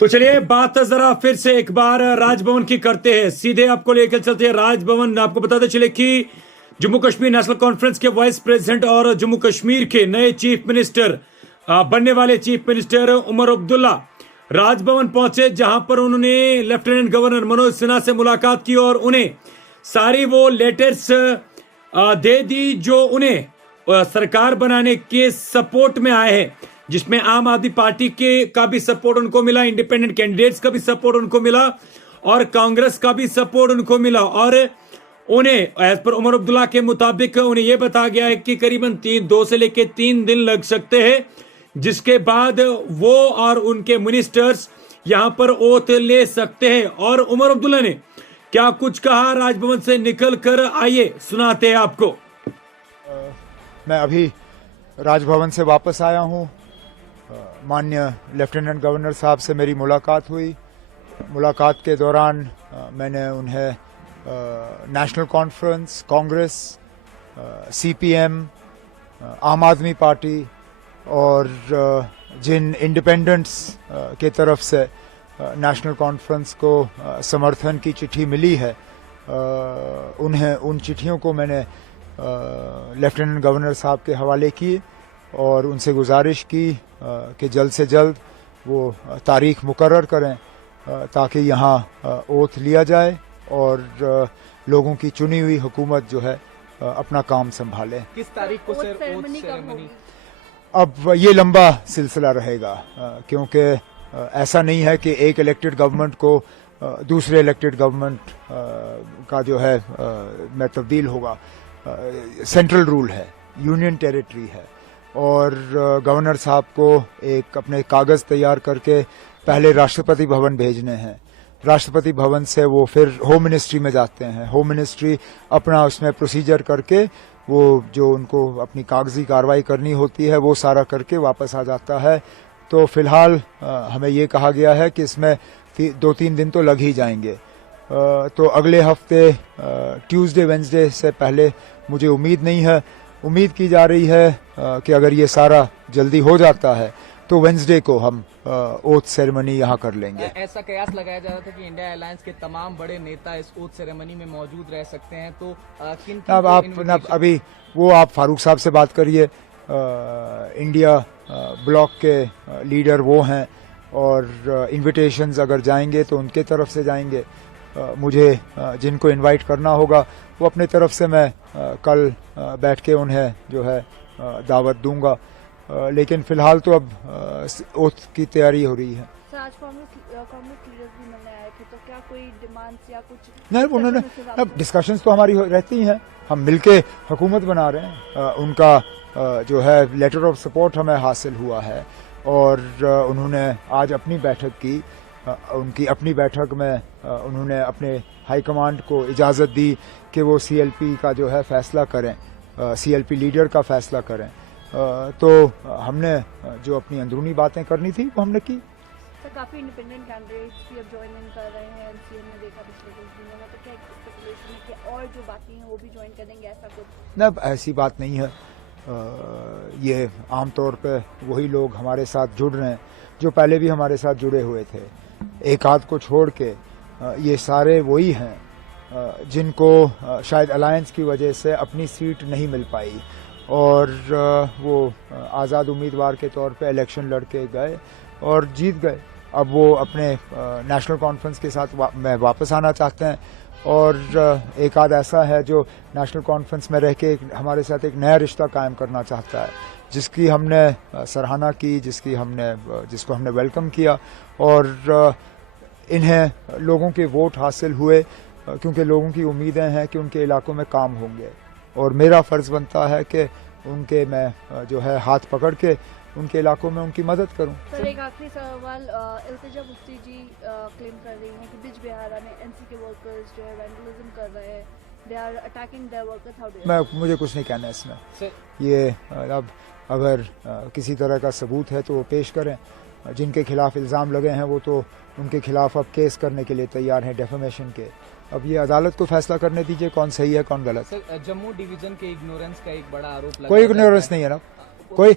तो चलिए बात जरा फिर से एक बार राजभवन की करते हैं। सीधे आपको लेकर चलते हैं राजभवन। आपको बताते चले कि जम्मू कश्मीर नेशनल कॉन्फ्रेंस के वाइस प्रेसिडेंट और जम्मू कश्मीर के नए चीफ मिनिस्टर बनने वाले चीफ मिनिस्टर उमर अब्दुल्ला राजभवन पहुंचे, जहां पर उन्होंने लेफ्टिनेंट गवर्नर मनोज सिन्हा से मुलाकात की और उन्हें सारी वो लेटर्स दे दी जो उन्हें सरकार बनाने के सपोर्ट में आए हैं, जिसमें आम आदमी पार्टी के का भी सपोर्ट उनको मिला, इंडिपेंडेंट कैंडिडेट्स का भी सपोर्ट उनको मिला और कांग्रेस का भी सपोर्ट उनको मिला। और उन्हें एज पर उमर अब्दुल्ला के मुताबिक उन्हें यह बताया गया है कि करीबन 2 से लेकर 3 दिन लग सकते हैं, जिसके बाद वो और उनके मिनिस्टर्स यहां पर ओथ ले सकते हैं। और उमर अब्दुल्ला ने क्या कुछ कहा राजभवन से निकल कर, आइए सुनाते हैं आपको। मैं अभी राजभवन से वापस आया हूं। माननीय लेफ्टिनेंट गवर्नर साहब से मेरी मुलाकात हुई। मुलाकात के दौरान मैंने उन्हें नेशनल कॉन्फ्रेंस, कांग्रेस, सीपीएम, आम आदमी पार्टी और जिन इंडिपेंडेंट्स के तरफ से नेशनल कॉन्फ्रेंस को समर्थन की चिट्ठी मिली है, उन्हें उन चिट्ठियों को मैंने लेफ्टिनेंट गवर्नर साहब के हवाले किए और उनसे गुजारिश की कि जल्द से जल्द वो तारीख मुकर्रर करें ताकि यहाँ ओथ लिया जाए और लोगों की चुनी हुई हुकूमत जो है अपना काम संभाले। किस तारीख को सर ओथ सेरेमनी? अब ये लंबा सिलसिला रहेगा, क्योंकि ऐसा नहीं है कि एक इलेक्टेड गवर्नमेंट को दूसरे इलेक्टेड गवर्नमेंट का जो है में तब्दील होगा। सेंट्रल रूल है, यूनियन टेरिटरी है और गवर्नर साहब को एक अपने कागज तैयार करके पहले राष्ट्रपति भवन भेजने हैं। राष्ट्रपति भवन से वो फिर होम मिनिस्ट्री में जाते हैं। होम मिनिस्ट्री अपना उसमें प्रोसीजर करके वो जो उनको अपनी कागजी कार्रवाई करनी होती है वो सारा करके वापस आ जाता है। तो फिलहाल हमें ये कहा गया है कि इसमें 2-3 दिन तो लग ही जाएंगे। तो अगले हफ्ते ट्यूसडे वेंसडे से पहले मुझे उम्मीद नहीं है। उम्मीद की जा रही है कि अगर ये सारा जल्दी हो जाता है तो वेंसडे को हम ओथ सेरेमनी यहाँ कर लेंगे। ऐसा कयास लगाया जा रहा था कि इंडिया अलायंस के तमाम बड़े नेता इस ओथ सेरेमनी में मौजूद रह सकते हैं, तो किन अब आप अभी वो आप फारूक साहब से बात करिए। इंडिया ब्लॉक के लीडर वो हैं और इन्विटेशंस अगर जाएंगे तो उनके तरफ से जाएंगे। मुझे जिनको इनवाइट करना होगा वो अपने तरफ से मैं कल बैठ के उन्हें जो है दावत दूंगा। लेकिन फिलहाल तो अब ओथ की तैयारी हो रही है। सर, आज कांग्रेस लीडर्स भी मिलने आए थे, तो क्या कोई डिमांड्स या कुछ नहीं, उन्होंने अब डिस्कशंस तो हमारी रहती हैं, हम मिलके हुकूमत बना रहे हैं। उनका जो है लेटर ऑफ सपोर्ट हमें हासिल हुआ है और उन्होंने आज अपनी बैठक की। उनकी अपनी बैठक में उन्होंने अपने हाईकमांड को इजाज़त दी कि वो सीएलपी का जो है फैसला करें, सीएलपी लीडर का फैसला करें। तो हमने जो अपनी अंदरूनी बातें करनी थी वो हमने की। सर, काफी इंडिपेंडेंट कैंडिडेट्स भी अब ज्वाइन कर रहे हैं। एमसीएम ने देखा पिछले कुछ दिनों में, तो क्या स्पेकुलेशन है कि और जो बाकी हैं वो भी ज्वाइन करेंगे, ऐसा कुछ? न, ऐसी बात नहीं है। ये आमतौर पे वही लोग हमारे साथ जुड़ रहे हैं जो पहले भी हमारे साथ जुड़े हुए थे। एक आध को छोड़ के ये सारे वही हैं जिनको शायद अलायंस की वजह से अपनी सीट नहीं मिल पाई और वो आज़ाद उम्मीदवार के तौर पे इलेक्शन लड़ के गए और जीत गए। अब वो अपने नेशनल कॉन्फ्रेंस के साथ में वापस आना चाहते हैं और एक आध ऐसा है जो नेशनल कॉन्फ्रेंस में रह के हमारे साथ एक नया रिश्ता कायम करना चाहता है, जिसकी हमने सराहना की, जिसको हमने वेलकम किया। और इन्हें लोगों के वोट हासिल हुए क्योंकि लोगों की उम्मीदें हैं कि उनके इलाकों में काम होंगे और मेरा फ़र्ज़ बनता है कि उनके मैं जो है हाथ पकड़ के उनके इलाकों में उनकी मदद करूं। सर, एक आखिरी सवाल। इल्तिजा मुफ्ती जी क्लेम कर रही हैं कि बिज बिहारा में एनसी के वर्कर्स जो है वैंडलिज्म कर रहे हैं, they are attacking their workers. How do you? मुझे कुछ नहीं कहना इसमें। ये अब अगर किसी तरह का सबूत है तो वो पेश करें। जिनके खिलाफ इल्ज़ाम लगे हैं वो तो उनके खिलाफ अब केस करने के लिए तैयार हैं, डेफेमेशन के। अब ये अदालत को फैसला करने दीजिए कौन सही है कौन गलत। सर, जम्मू डिवीजन के इग्नोरेंस का एक बड़ा आरोप लगा। कोई इग्नोरेंस नहीं है ना, कोई